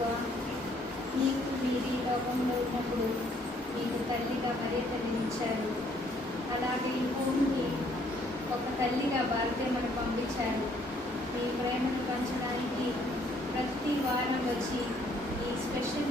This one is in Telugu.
ప్రభుత్వ నీకు మీరు ఈ లోకంలో ఉన్నప్పుడు మీకు తల్లిగా మర్యాద నిలిచారు అలాగే ఈ భూమిని ఒక తల్లిగా భారతే పంపించారు మీ ప్రేమను పంచడానికి ప్రతి వారం వచ్చి ఈ స్పెషల్